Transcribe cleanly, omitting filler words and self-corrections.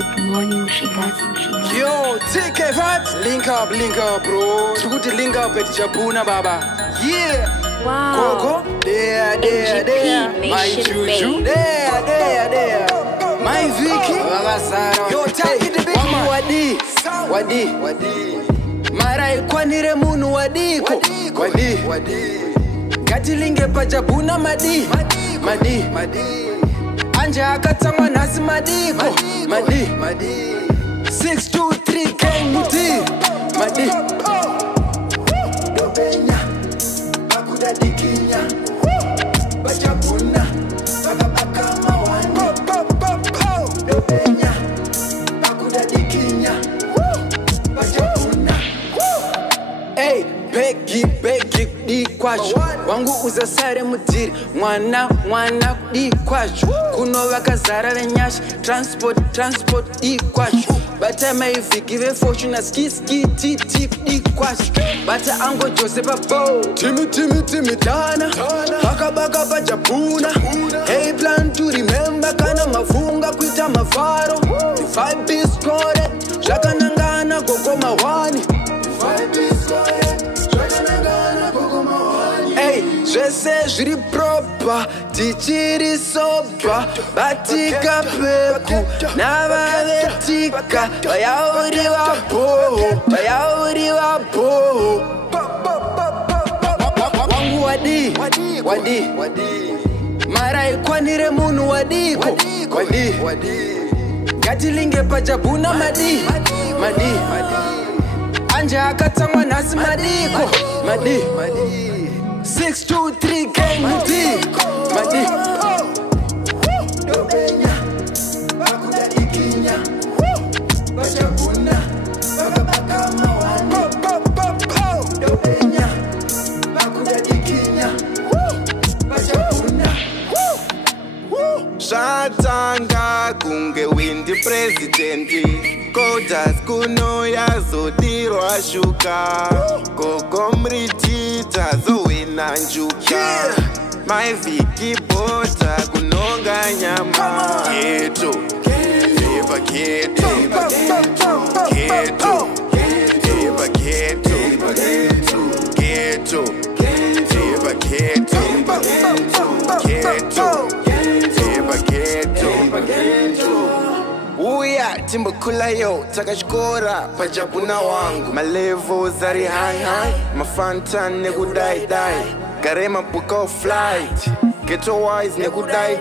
Good morning, Shigas. Yo, TK vibes. Link up, bro. Tukuti link up at Jabuna, baba. Yeah. Wow. Coco, there. My Juju, there. My Vicky, yo, take it the big man. Wadi. Mara ikwanire munu wadiko. Wadi. Gatilinge pa Jabuna madi. Anja akatangwa nasi madiko. Madi. 623 Kenguti. Madi. Dobenya. Bakuda dikinya. Bajabuna. Baka mawani. Dobenya. Bakuda dikinya. Bajabuna. Hey, begi di kwacho. Wangu uzasare mudiri. Mwana di kwacho. Kuno wakazara venyashi. Transport di kwacho. Bata maifi give fortune a ski tip di kwacho. Bata ango Josepa Bo. Timmy Dana. Baka pa Jabuna. Hey, plan to remember kana mafunga kuita mafaro. The 5 piece scored. Shaka nangana gogo mawani. 5 piece scored. Hey, je sais, je dis proper, tichiri sopa, batika peku, nava vetika, bayauri wapo. Wangu wadi, mara ikwanire munu wadiko, wadi, gatilinge pa Jabuna madi. Anja akatangwa nasi madiko. Madi. 623 Kenguti. Madi. Dobenya. Bakuda dikinya. Bajabuna. Baka mawani. Dobenya. Bakuda dikinya. Bajabuna. Shatanga kunge windi presidenti. Kodas kuno yazodirwa shuka. Koko mritita zowina njuka. My Vicky bota kunonga nyama. Keto. Uya timbo kula yo takashkora pa Jabuna wangu. Malevo zari high mafanta nekudai. Garema buka flight. Ghetto wise nekudai.